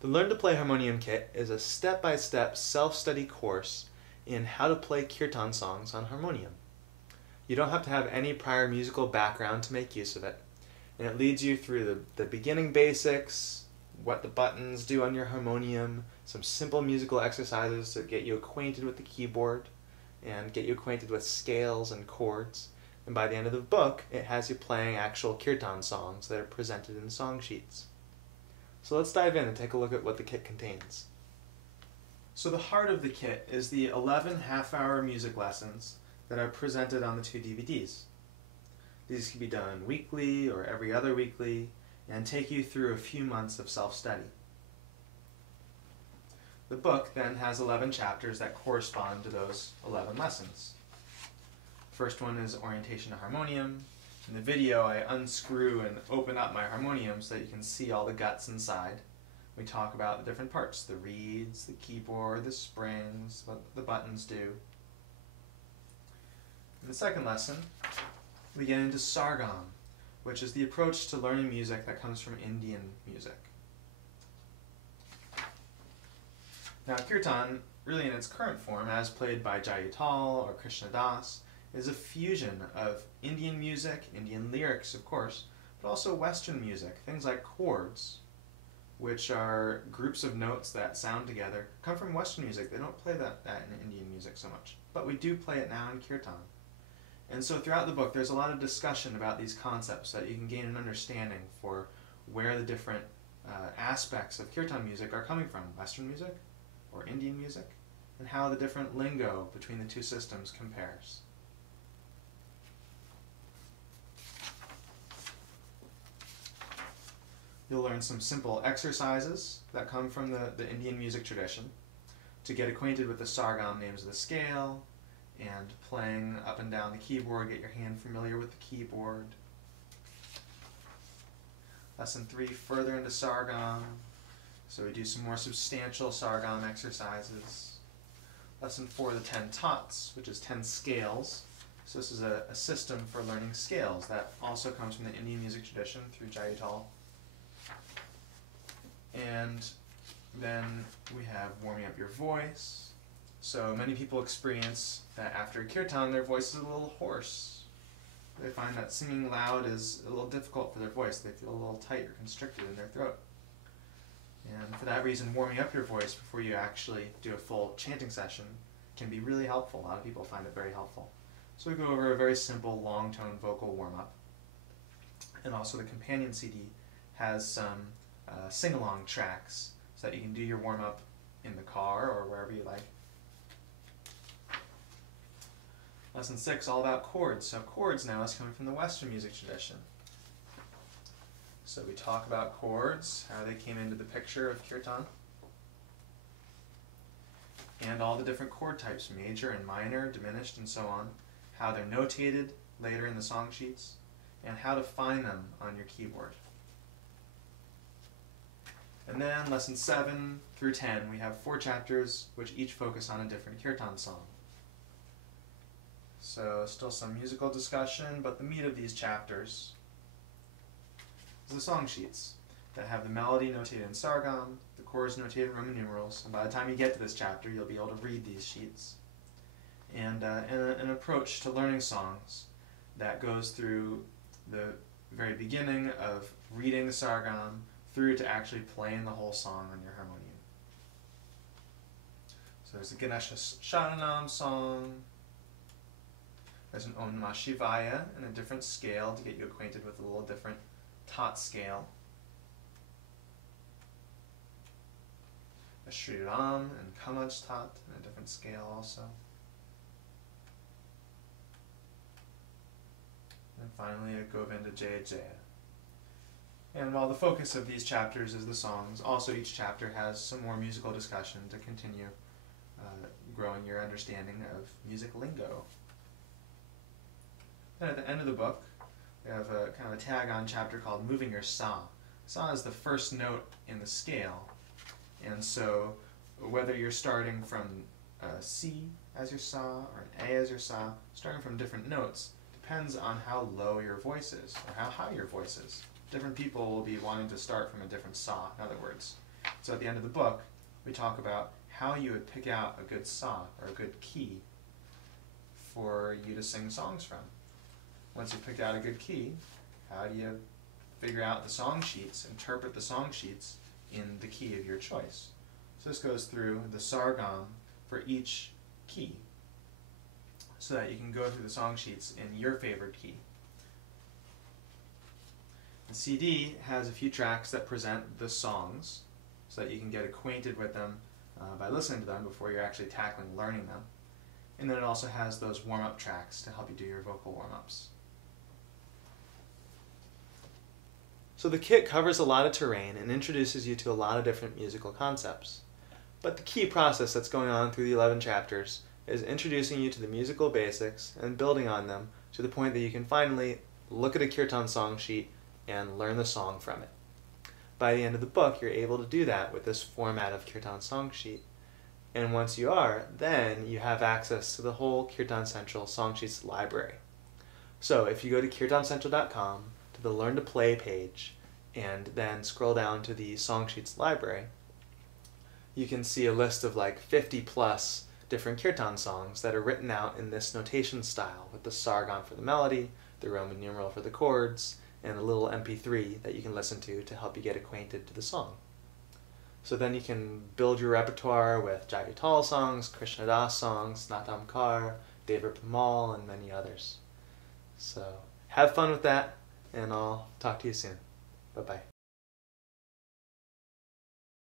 The Learn to Play Harmonium Kit is a step-by-step self-study course in how to play Kirtan songs on harmonium. You don't have to have any prior musical background to make use of it, and it leads you through the beginning basics, what the buttons do on your harmonium, some simple musical exercises to get you acquainted with the keyboard, and get you acquainted with scales and chords. And by the end of the book, it has you playing actual Kirtan songs that are presented in song sheets. So let's dive in and take a look at what the kit contains. So the heart of the kit is the 11 half-hour music lessons that are presented on the 2 DVDs. These can be done weekly or every other weekly and take you through a few months of self-study. The book then has 11 chapters that correspond to those 11 lessons. The first one is Orientation to Harmonium. In the video, I unscrew and open up my harmonium so that you can see all the guts inside. We talk about the different parts, the reeds, the keyboard, the springs, what the buttons do. In the second lesson, we get into Sargam, which is the approach to learning music that comes from Indian music. Now, Kirtan, really in its current form, as played by Jayutal or Krishna Das, is a fusion of Indian music, Indian lyrics of course, but also Western music, things like chords, which are groups of notes that sound together, come from Western music. They don't play that in Indian music so much, but we do play it now in Kirtan. And so throughout the book there's a lot of discussion about these concepts so that you can gain an understanding for where the different aspects of Kirtan music are coming from, Western music or Indian music, and how the different lingo between the two systems compares. You'll learn some simple exercises that come from the Indian music tradition to get acquainted with the Sargam names of the scale, and playing up and down the keyboard, get your hand familiar with the keyboard. Lesson 3, further into Sargam, so we do some more substantial Sargam exercises. Lesson 4, the 10 tots, which is 10 scales. So this is a system for learning scales that also comes from the Indian music tradition through Jayutal. And then we have warming up your voice. So many people experience that after Kirtan their voice is a little hoarse. They find that singing loud is a little difficult for their voice. They feel a little tight or constricted in their throat. And for that reason, warming up your voice before you actually do a full chanting session can be really helpful. A lot of people find it very helpful. So we go over a very simple long-tone vocal warm-up. And also the companion CD has some sing-along tracks so that you can do your warm-up in the car or wherever you like. Lesson 6, all about chords. So chords now is coming from the Western music tradition. So we talk about chords, how they came into the picture of Kirtan, and all the different chord types, major and minor, diminished, and so on, how they're notated later in the song sheets, and how to find them on your keyboard. And then lesson 7 through 10, we have 4 chapters which each focus on a different Kirtan song. So still some musical discussion, but the meat of these chapters is the song sheets that have the melody notated in Sargam, the chords notated in Roman numerals, and by the time you get to this chapter you'll be able to read these sheets. And an approach to learning songs that goes through the very beginning of reading the Sargam through to actually playing the whole song on your harmonium. So there's the Ganesha Sharanam song, there's an Om Namah Shivaya in a different scale to get you acquainted with a little different tot scale. A Sri Ram and Kamaj tot in a different scale also. And finally a Govinda Jaya Jaya. And while the focus of these chapters is the songs, also each chapter has some more musical discussion to continue growing your understanding of music lingo. Then at the end of the book, we have a kind of a tag-on chapter called Moving Your Sa. Sa is the first note in the scale, and so whether you're starting from a C as your Sa or an A as your Sa, starting from different notes depends on how low your voice is or how high your voice is. Different people will be wanting to start from a different Sa, in other words. It's So at the end of the book, we talk about how you would pick out a good song or a good key for you to sing songs from. Once you pick out a good key, how do you figure out the song sheets, interpret the song sheets in the key of your choice? So this goes through the sargam for each key, so that you can go through the song sheets in your favorite key. The CD has a few tracks that present the songs, so that you can get acquainted with them by listening to them before you're actually tackling learning them. And then it also has those warm-up tracks to help you do your vocal warm-ups. So the kit covers a lot of terrain and introduces you to a lot of different musical concepts. But the key process that's going on through the 11 chapters is introducing you to the musical basics and building on them to the point that you can finally look at a kirtan song sheet and learn the song from it. By the end of the book, you're able to do that with this format of kirtan song sheet. And once you are, then you have access to the whole Kirtan Central song sheets library. So if you go to kirtancentral.com to the Learn to Play page and then scroll down to the song sheets library, you can see a list of like 50 plus different kirtan songs that are written out in this notation style with the sargam for the melody, the Roman numeral for the chords, and a little MP3 that you can listen to help you get acquainted to the song. So then you can build your repertoire with Jai Tal songs, Krishna Das songs, Natam Kar, Deva Pamal, and many others. So have fun with that, and I'll talk to you soon. Bye-bye.